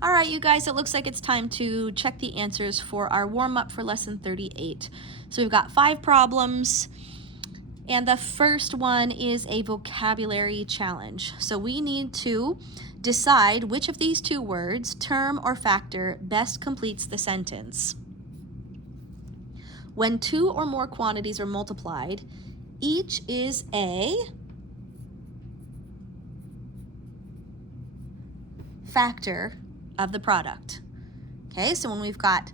All right, you guys, it looks like it's time to check the answers for our warm-up for lesson 38. So we've got 5 problems, and the first one is a vocabulary challenge. So we need to decide which of these 2 words, term or factor, best completes the sentence. When 2 or more quantities are multiplied, each is a factor of the product. Okay, so when we've got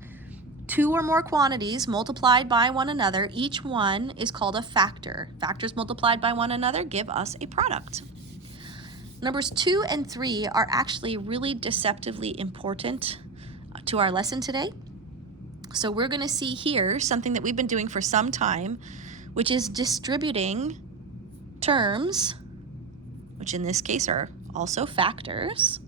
2 or more quantities multiplied by one another, each one is called a factor. Factors multiplied by one another give us a product. Numbers 2 and 3 are actually really deceptively important to our lesson today. So we're going to see here something that we've been doing for some time, which is distributing terms, which in this case are also factors,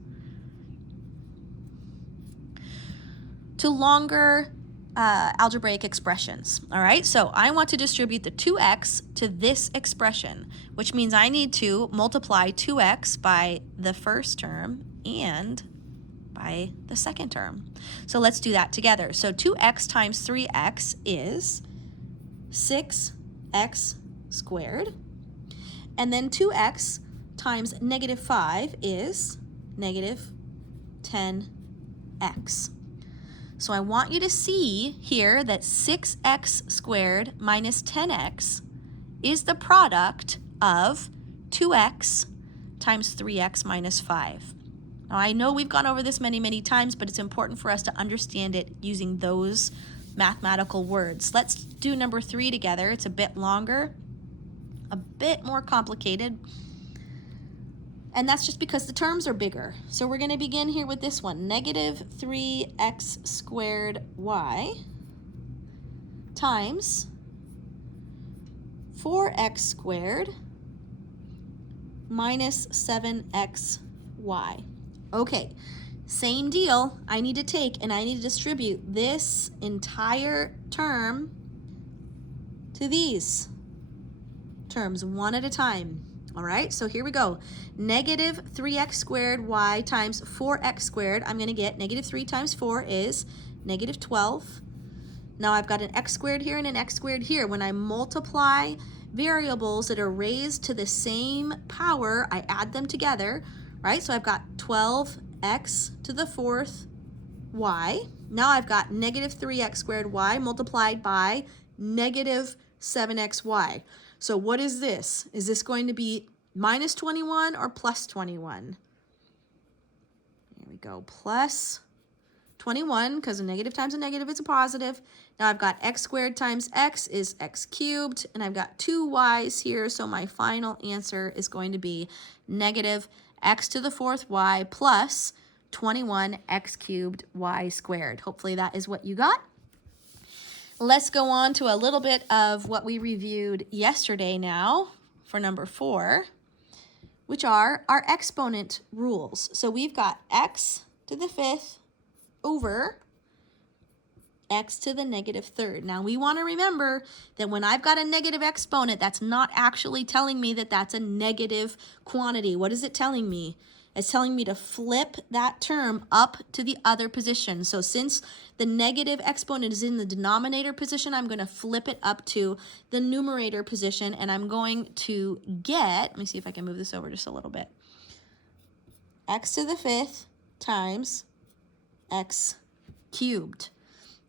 to longer algebraic expressions. All right, so I want to distribute the 2x to this expression, which means I need to multiply 2x by the first term and by the second term. So let's do that together. So 2x times 3x is 6x squared. And then 2x times negative 5 is negative 10x. So I want you to see here that 6x squared minus 10x is the product of 2x times 3x minus 5. Now I know we've gone over this many times, but it's important for us to understand it using those mathematical words. Let's do number 3 together. It's a bit longer, a bit more complicated, and that's just because the terms are bigger. So we're going to begin here with this one. Negative 3x squared y times 4x squared minus 7xy. Okay, same deal. I need to take and I need to distribute this entire term to these terms one at a time. All right, so here we go. Negative 3x squared y times 4x squared. I'm going to get negative 3 times 4 is negative 12. Now I've got an x squared here and an x squared here. When I multiply variables that are raised to the same power, I add them together, right? So I've got 12x to the 4th y. Now I've got negative 3x squared y multiplied by negative 7xy. So what is this? Is this going to be minus 21 or plus 21? Here we go, plus 21, because a negative times a negative is a positive. Now I've got x squared times x is x cubed, and I've got 2 y's here, so my final answer is going to be negative x to the 4th y plus 21 x cubed y squared. Hopefully that is what you got. Let's go on to a little bit of what we reviewed yesterday now for number 4, which are our exponent rules. So we've got x to the 5th over x to the negative 3rd. Now we want to remember that when I've got a negative exponent, that's not actually telling me that that's a negative quantity. What is it telling me? It's telling me to flip that term up to the other position. So since the negative exponent is in the denominator position, I'm going to flip it up to the numerator position, and I'm going to get, let me see if I can move this over just a little bit, x to the 5th times x cubed.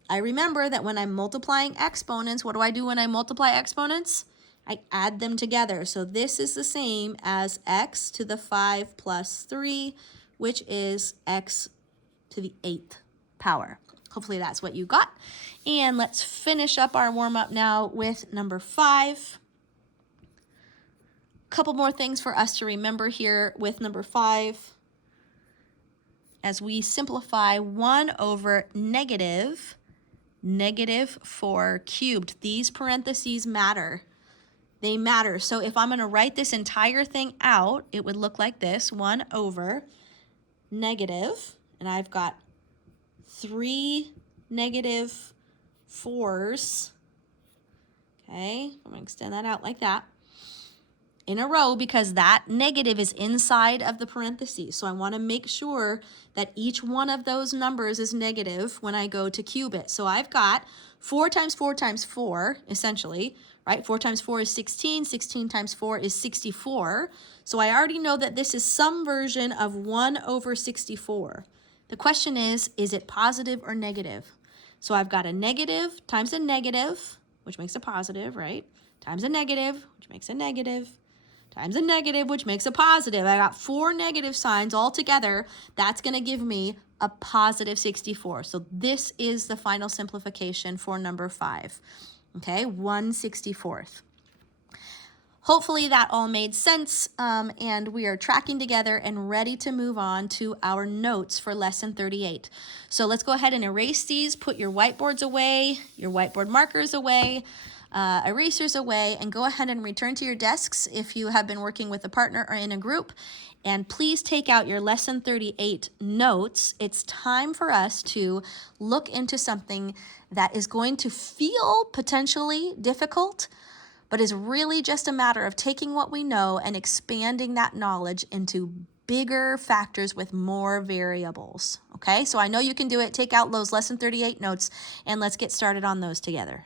I remember that when I'm multiplying exponents, what do I do when I multiply exponents? I add them together. So this is the same as x to the 5 plus 3, which is x to the 8th power. Hopefully that's what you got. And let's finish up our warm-up now with number 5. A couple more things for us to remember here with number 5. As we simplify 1 over negative 4 cubed. These parentheses matter. They matter. So if I'm going to write this entire thing out, it would look like this. 1 over negative, and I've got 3 negative 4s. Okay, I'm going to extend that out like that. in a row because that negative is inside of the parentheses. So I want to make sure that each one of those numbers is negative when I go to cube it. So I've got 4 times 4 times 4, essentially, right? 4 times 4 is 16, 16 times 4 is 64. So I already know that this is some version of 1 over 64. The question is it positive or negative? So I've got a negative times a negative, which makes a positive, right? Times a negative, which makes a negative, times a negative, which makes a positive. I got 4 negative signs all together. That's going to give me a positive 64. So this is the final simplification for number 5. Okay, 1/64. Hopefully that all made sense, and we are tracking together and ready to move on to our notes for lesson 38. So let's go ahead and erase these, put your whiteboards away, your whiteboard markers away, erasers away, and go ahead and return to your desks if you have been working with a partner or in a group. And please take out your lesson 38 notes. It's time for us to look into something that is going to feel potentially difficult, but is really just a matter of taking what we know and expanding that knowledge into bigger factors with more variables. Okay, so I know you can do it. Take out those lesson 38 notes and let's get started on those together.